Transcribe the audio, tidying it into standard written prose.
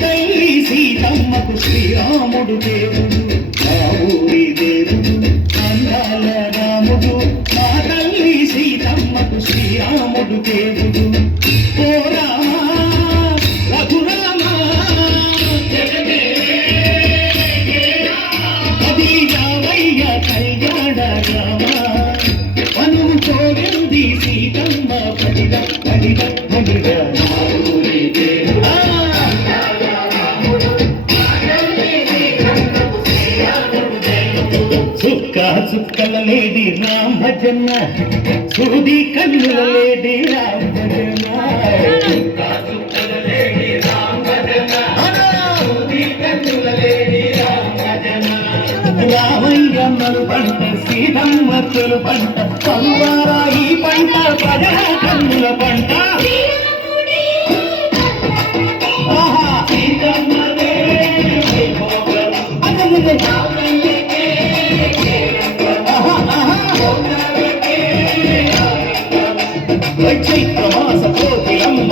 తల్లి సీతమ్మకు శ్రీరాముడు దేవుడు, మా ఊరి దేవుడు అందాల రాముడు. మా తల్లి సీతమ్మకు శ్రీరాముడు దేవుడు. ఓ రామ రఘురామ అది రామయ్య కళ్యాణ రామ. మనువు కోరింది సీతమ్మ పడిద పడిద పడిద. చుక్కల లేడి రామ్ భజన, సూది కన్నుల లేడి రామ్ భజన. చుక్కల లేడి రామ్ భజన, సూది కన్నుల లేడి రామ్ భజన. రామయ్యమ్మలు పంట సీతమ్మతులు పంట, పంవారా ఈ పంట ప్రజల కన్నుల పంట. చైత్రమాస కోటి అమ్మ